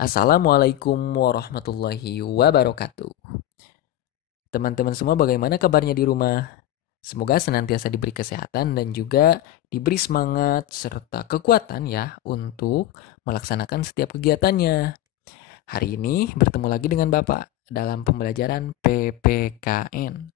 Assalamualaikum warahmatullahi wabarakatuh. Teman-teman semua bagaimana kabarnya di rumah? Semoga senantiasa diberi kesehatan dan juga diberi semangat serta kekuatan ya untuk melaksanakan setiap kegiatannya. Hari ini bertemu lagi dengan Bapak dalam pembelajaran PPKN.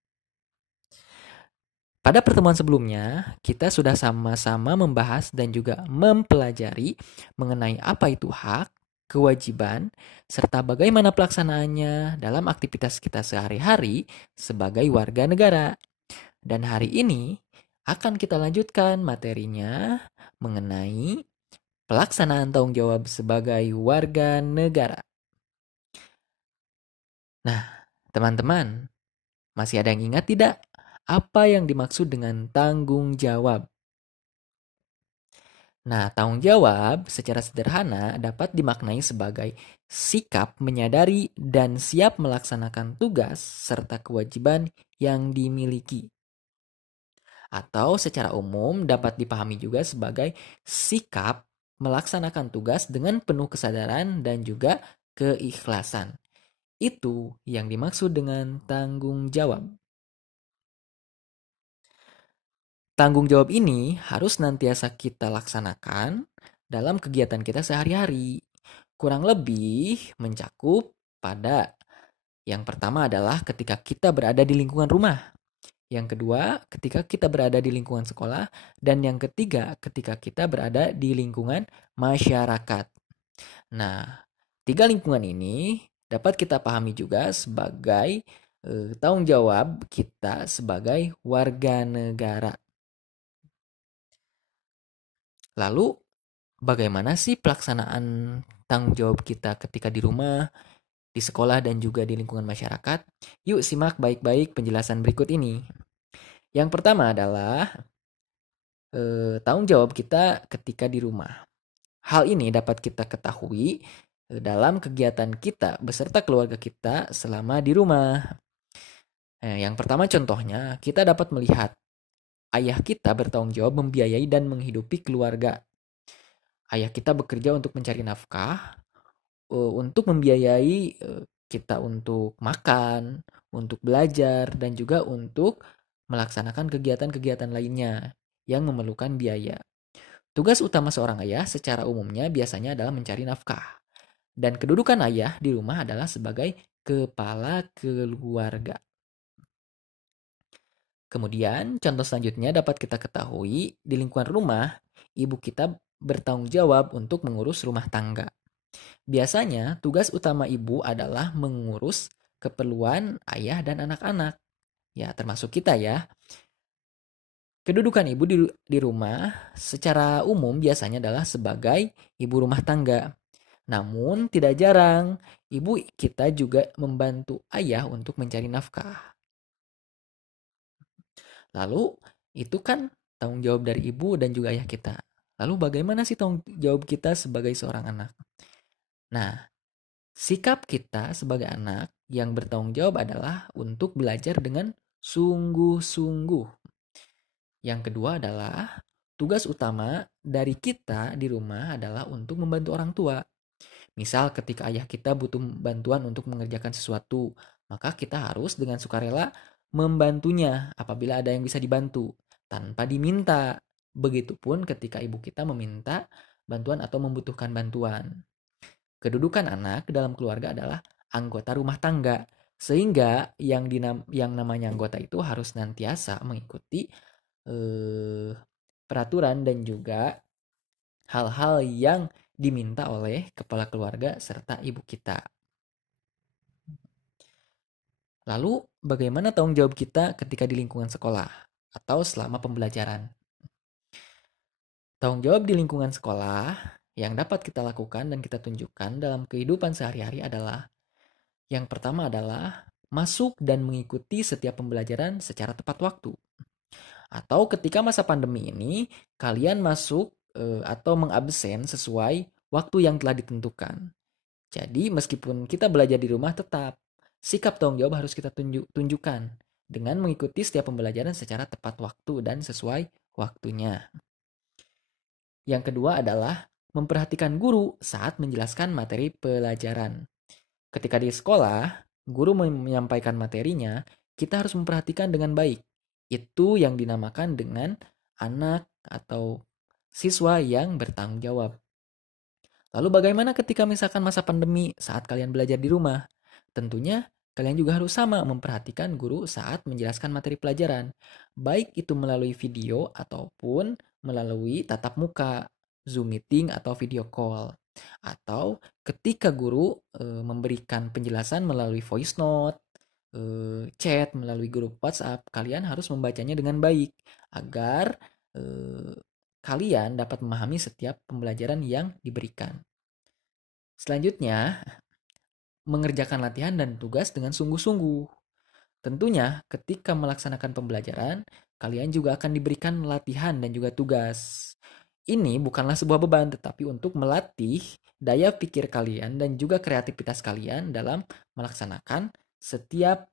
Pada pertemuan sebelumnya, kita sudah sama-sama membahas dan juga mempelajari mengenai apa itu hak, kewajiban, serta bagaimana pelaksanaannya dalam aktivitas kita sehari-hari sebagai warga negara. Dan hari ini akan kita lanjutkan materinya mengenai pelaksanaan tanggung jawab sebagai warga negara. Nah, teman-teman, masih ada yang ingat tidak apa yang dimaksud dengan tanggung jawab? Nah, tanggung jawab secara sederhana dapat dimaknai sebagai sikap menyadari dan siap melaksanakan tugas serta kewajiban yang dimiliki. Atau secara umum dapat dipahami juga sebagai sikap melaksanakan tugas dengan penuh kesadaran dan juga keikhlasan. Itu yang dimaksud dengan tanggung jawab. Tanggung jawab ini harus nantiasa kita laksanakan dalam kegiatan kita sehari-hari. Kurang lebih mencakup pada yang pertama adalah ketika kita berada di lingkungan rumah. Yang kedua, ketika kita berada di lingkungan sekolah. Dan yang ketiga, ketika kita berada di lingkungan masyarakat. Nah, tiga lingkungan ini dapat kita pahami juga sebagai tanggung jawab kita sebagai warga negara. Lalu, bagaimana sih pelaksanaan tanggung jawab kita ketika di rumah, di sekolah, dan juga di lingkungan masyarakat? Yuk simak baik-baik penjelasan berikut ini. Yang pertama adalah tanggung jawab kita ketika di rumah. Hal ini dapat kita ketahui dalam kegiatan kita beserta keluarga kita selama di rumah. Yang pertama contohnya, kita dapat melihat ayah kita bertanggung jawab membiayai dan menghidupi keluarga. Ayah kita bekerja untuk mencari nafkah, untuk membiayai kita untuk makan, untuk belajar, dan juga untuk melaksanakan kegiatan-kegiatan lainnya yang memerlukan biaya. Tugas utama seorang ayah secara umumnya biasanya adalah mencari nafkah. Dan kedudukan ayah di rumah adalah sebagai kepala keluarga. Kemudian, contoh selanjutnya dapat kita ketahui di lingkungan rumah, ibu kita bertanggung jawab untuk mengurus rumah tangga. Biasanya, tugas utama ibu adalah mengurus keperluan ayah dan anak-anak. Ya, termasuk kita ya. Kedudukan ibu di rumah secara umum biasanya adalah sebagai ibu rumah tangga. Namun, tidak jarang ibu kita juga membantu ayah untuk mencari nafkah. Lalu, itu kan tanggung jawab dari ibu dan juga ayah kita. Lalu bagaimana sih tanggung jawab kita sebagai seorang anak? Nah, sikap kita sebagai anak yang bertanggung jawab adalah untuk belajar dengan sungguh-sungguh. Yang kedua adalah tugas utama dari kita di rumah adalah untuk membantu orang tua. Misal ketika ayah kita butuh bantuan untuk mengerjakan sesuatu, maka kita harus dengan sukarela membantunya apabila ada yang bisa dibantu tanpa diminta. Begitupun ketika ibu kita meminta bantuan atau membutuhkan bantuan. Kedudukan anak dalam keluarga adalah anggota rumah tangga, sehingga yang namanya anggota itu harus nantiasa mengikuti peraturan dan juga hal-hal yang diminta oleh kepala keluarga serta ibu kita. Lalu, bagaimana tanggung jawab kita ketika di lingkungan sekolah atau selama pembelajaran? Tanggung jawab di lingkungan sekolah yang dapat kita lakukan dan kita tunjukkan dalam kehidupan sehari-hari adalah yang pertama adalah masuk dan mengikuti setiap pembelajaran secara tepat waktu. Atau ketika masa pandemi ini, kalian masuk atau mengabsen sesuai waktu yang telah ditentukan. Jadi meskipun kita belajar di rumah tetap sikap tanggung jawab harus kita tunjukkan dengan mengikuti setiap pembelajaran secara tepat waktu dan sesuai waktunya. Yang kedua adalah memperhatikan guru saat menjelaskan materi pelajaran. Ketika di sekolah, guru menyampaikan materinya, kita harus memperhatikan dengan baik. Itu yang dinamakan dengan anak atau siswa yang bertanggung jawab. Lalu bagaimana ketika misalkan masa pandemi saat kalian belajar di rumah? Tentunya kalian juga harus sama memperhatikan guru saat menjelaskan materi pelajaran. Baik itu melalui video ataupun melalui tatap muka, Zoom meeting atau video call. Atau ketika guru memberikan penjelasan melalui voice note, chat, melalui grup WhatsApp, kalian harus membacanya dengan baik agar eh, kalian dapat memahami setiap pembelajaran yang diberikan. Selanjutnya, mengerjakan latihan dan tugas dengan sungguh-sungguh. Tentunya, ketika melaksanakan pembelajaran, kalian juga akan diberikan latihan dan juga tugas. Ini bukanlah sebuah beban, tetapi untuk melatih daya pikir kalian dan juga kreativitas kalian dalam melaksanakan setiap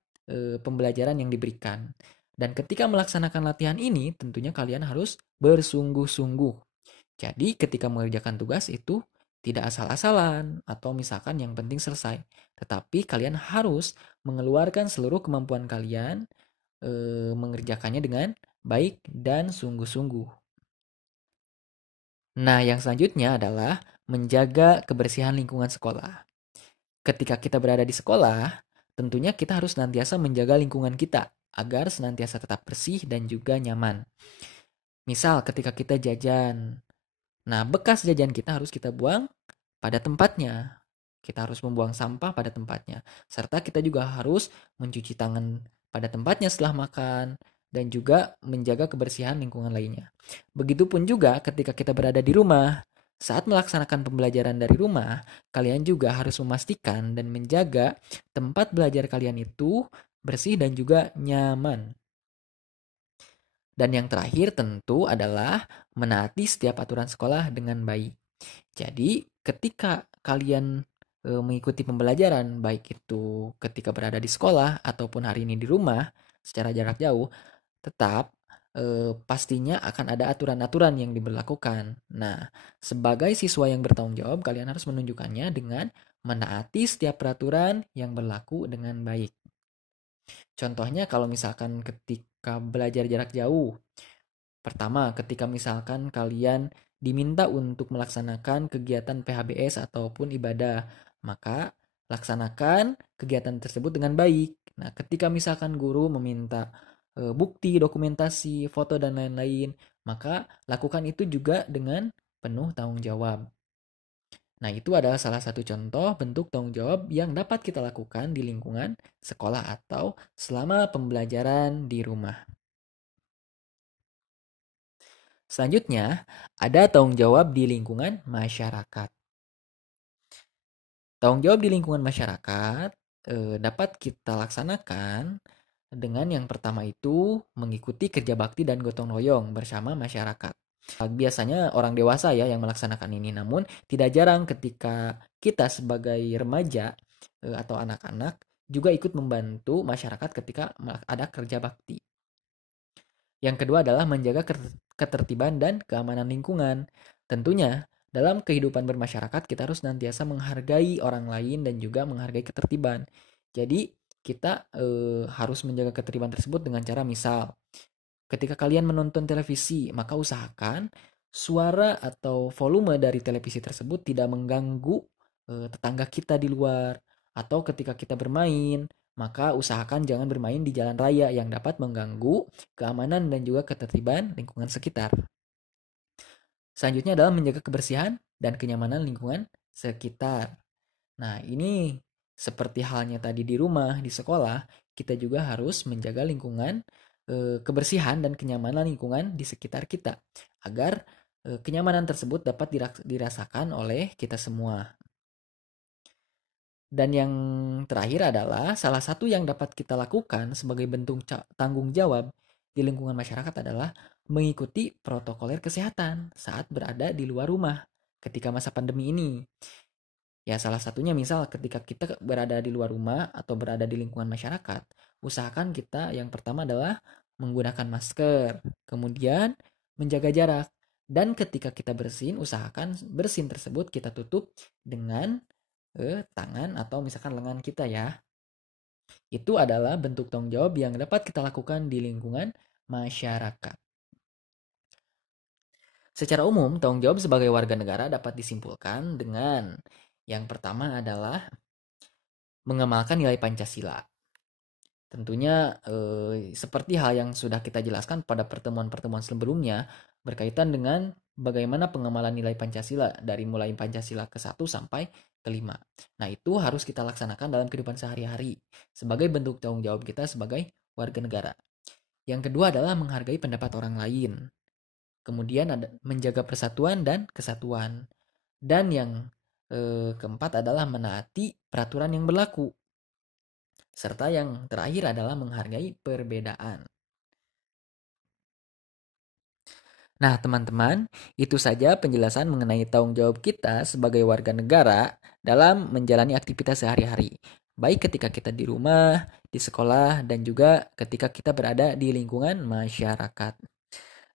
pembelajaran yang diberikan. Dan ketika melaksanakan latihan ini, tentunya kalian harus bersungguh-sungguh. Jadi ketika mengerjakan tugas itu tidak asal-asalan atau misalkan yang penting selesai. Tetapi kalian harus mengeluarkan seluruh kemampuan kalian mengerjakannya dengan baik dan sungguh-sungguh. Nah, yang selanjutnya adalah menjaga kebersihan lingkungan sekolah. Ketika kita berada di sekolah, tentunya kita harus senantiasa menjaga lingkungan kita agar senantiasa tetap bersih dan juga nyaman. Misal ketika kita jajan, nah bekas jajan kita harus kita buang pada tempatnya. Kita harus membuang sampah pada tempatnya. Serta kita juga harus mencuci tangan pada tempatnya setelah makan dan juga menjaga kebersihan lingkungan lainnya. Begitupun juga ketika kita berada di rumah, saat melaksanakan pembelajaran dari rumah, kalian juga harus memastikan dan menjaga tempat belajar kalian itu bersih dan juga nyaman. Dan yang terakhir tentu adalah menaati setiap aturan sekolah dengan baik. Jadi, ketika kalian mengikuti pembelajaran, baik itu ketika berada di sekolah ataupun hari ini di rumah secara jarak jauh, tetap pastinya akan ada aturan-aturan yang diberlakukan. Nah, sebagai siswa yang bertanggung jawab, kalian harus menunjukkannya dengan menaati setiap peraturan yang berlaku dengan baik. Contohnya kalau misalkan ketika belajar jarak jauh, pertama, ketika misalkan kalian diminta untuk melaksanakan kegiatan PHBS ataupun ibadah, maka laksanakan kegiatan tersebut dengan baik. Nah, ketika misalkan guru meminta bukti, dokumentasi, foto dan lain-lain, maka lakukan itu juga dengan penuh tanggung jawab. Nah, itu adalah salah satu contoh bentuk tanggung jawab yang dapat kita lakukan di lingkungan sekolah atau selama pembelajaran di rumah. Selanjutnya, ada tanggung jawab di lingkungan masyarakat. Tanggung jawab di lingkungan masyarakat dapat kita laksanakan dengan yang pertama itu mengikuti kerja bakti dan gotong royong bersama masyarakat. Biasanya orang dewasa ya yang melaksanakan ini, namun tidak jarang ketika kita sebagai remaja atau anak-anak juga ikut membantu masyarakat ketika ada kerja bakti. Yang kedua adalah menjaga ketertiban dan keamanan lingkungan. Tentunya, dalam kehidupan bermasyarakat kita harus nantiasa menghargai orang lain dan juga menghargai ketertiban. Jadi, kita harus menjaga ketertiban tersebut dengan cara misal, ketika kalian menonton televisi, maka usahakan suara atau volume dari televisi tersebut tidak mengganggu tetangga kita di luar. Atau ketika kita bermain, maka usahakan jangan bermain di jalan raya yang dapat mengganggu keamanan dan juga ketertiban lingkungan sekitar. Selanjutnya adalah menjaga kebersihan dan kenyamanan lingkungan sekitar. Nah, ini seperti halnya tadi di rumah, di sekolah, kita juga harus menjaga lingkungan, kebersihan dan kenyamanan lingkungan di sekitar kita agar kenyamanan tersebut dapat dirasakan oleh kita semua. Dan yang terakhir adalah salah satu yang dapat kita lakukan sebagai bentuk tanggung jawab di lingkungan masyarakat adalah mengikuti protokoler kesehatan saat berada di luar rumah ketika masa pandemi ini. Ya, salah satunya misal ketika kita berada di luar rumah atau berada di lingkungan masyarakat, usahakan kita yang pertama adalah menggunakan masker, kemudian menjaga jarak, Dan ketika kita bersin, usahakan bersin tersebut kita tutup dengan tangan atau misalkan lengan kita ya. Itu adalah bentuk tanggung jawab yang dapat kita lakukan di lingkungan masyarakat. Secara umum, tanggung jawab sebagai warga negara dapat disimpulkan dengan yang pertama adalah mengamalkan nilai Pancasila. Tentunya seperti hal yang sudah kita jelaskan pada pertemuan-pertemuan sebelumnya berkaitan dengan bagaimana pengamalan nilai Pancasila dari mulai Pancasila ke-1 sampai ke-5. Nah, itu harus kita laksanakan dalam kehidupan sehari-hari sebagai bentuk tanggung jawab kita sebagai warga negara. Yang kedua adalah menghargai pendapat orang lain. Kemudian ada menjaga persatuan dan kesatuan. Dan yang keempat adalah menaati peraturan yang berlaku. Serta yang terakhir adalah menghargai perbedaan. Nah, teman-teman, itu saja penjelasan mengenai tanggung jawab kita sebagai warga negara dalam menjalani aktivitas sehari-hari. Baik ketika kita di rumah, di sekolah, dan juga ketika kita berada di lingkungan masyarakat.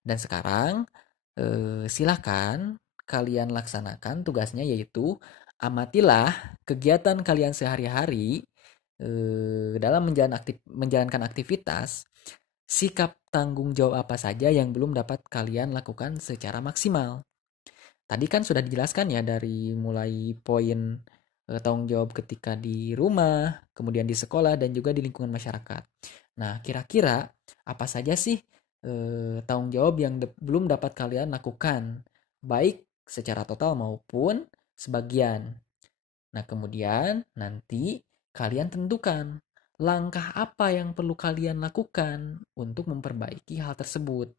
Dan sekarang, silakan kalian laksanakan tugasnya, yaitu amatilah kegiatan kalian sehari-hari dalam menjalankan aktivitas. Sikap tanggung jawab apa saja yang belum dapat kalian lakukan secara maksimal. Tadi kan sudah dijelaskan ya dari mulai poin tanggung jawab ketika di rumah, kemudian di sekolah, dan juga di lingkungan masyarakat. Nah, kira-kira apa saja sih tanggung jawab yang belum dapat kalian lakukan, baik secara total maupun sebagian. Nah, kemudian nanti kalian tentukan langkah apa yang perlu kalian lakukan untuk memperbaiki hal tersebut.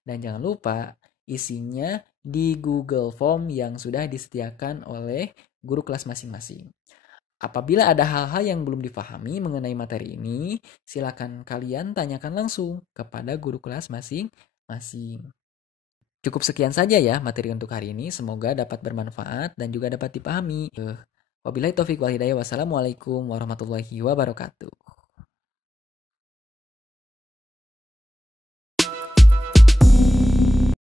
Dan jangan lupa isinya di Google Form yang sudah disediakan oleh guru kelas masing-masing. Apabila ada hal-hal yang belum dipahami mengenai materi ini, silakan kalian tanyakan langsung kepada guru kelas masing-masing. Cukup sekian saja ya materi untuk hari ini. Semoga dapat bermanfaat dan juga dapat dipahami. Wabillahi taufiq wal hidayah. Wassalamualaikum warahmatullahi wabarakatuh.